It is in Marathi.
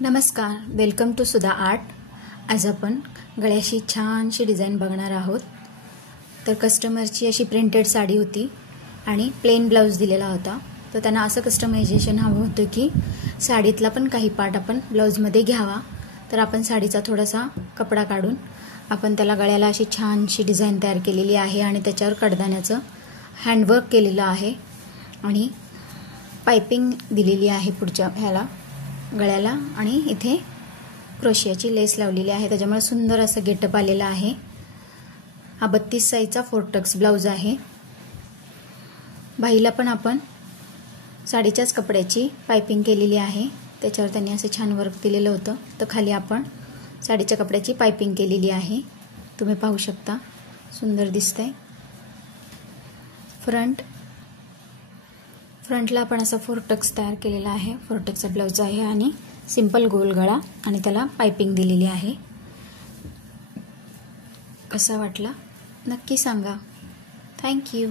नमस्कार, वेलकम टू सुधा आर्ट। आज आपण गळ्याशी छानशी डिझाईन बघणार आहोत। तर कस्टमरची अशी प्रिंटेड साडी होती आणि प्लेन ब्लाउज दिलेला होता। तर त्यांना असं कस्टमायझेशन हवं होतं की साडीतला पण काही पार्ट आपण ब्लाउजमध्ये घ्यावा। तर आपण साडीचा थोडासा कपडा काढून आपण त्याला गळ्याला अशी छानशी डिझाईन तयार केलेली आहे आणि त्याच्यावर कडदाण्याचं हँडवर्क केलेलं आहे आणि पाइपिंग दिलेली आहे पुढच्या ह्याला गळ्याला आणि इथे क्रोशियाची लेस लावलेली आहे। त्याच्यामुळे सुंदर असं गेटअप आलेला आहे। हा 32 साइजचा 4 टक्स ब्लाउज आहे। बाहीला पण आपण साडीच्याच कपड्याची पाइपिंग केलेली आहे। त्याच्यावर त्यांनी असं छान वर्क दिलेलं होतं। तर खाली आपण साडीच्या कपड्याची पाइपिंग केलेली आहे। तुम्ही पाहू शकता, सुंदर दिसतंय। फ्रंटला आपण असा 4 टक्स तयार केलेला आहे। 4 टक्सचा ब्लाउज आहे आणि सिंपल गोल गळा आणि त्याला पाइपिंग दिलेली आहे। कसा वाटला नक्की सांगा। Thank you.